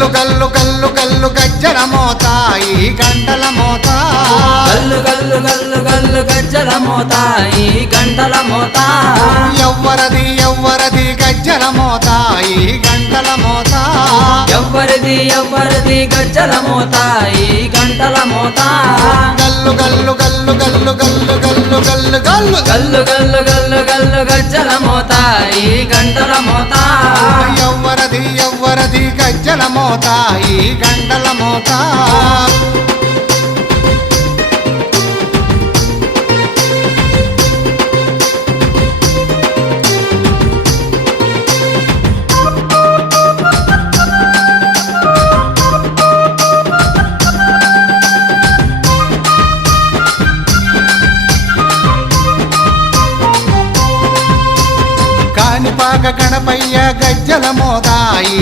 గల్లు గల్లు గల్లు గల్లు గజ్జల మోత ఈ గంటల మోత గల్లు గల్లు గల్లు గల్లు గజ్జల మోత ఈ గంటల మోత ఎవ్వరది ఎవ్వరది గజ్జల మోత ఈ గంటల మోత ఎవ్వరిది ఎవ్వరిది గజ్జల మోత ఈ గంటల మోత గల్లు గల్లు గల్లు గల్లు గల్లు గల్లు గల్లు గల్లు గల్లు గల్లు గల్లు గల్లు గజ్జల మోత ఈ గంటల మోత ఎవ్వరది ఎవ్వరది గజ్జల మోత ఈ గంటల మోత కాణిపాక గణపయ్య గజ్జల మోత ఈ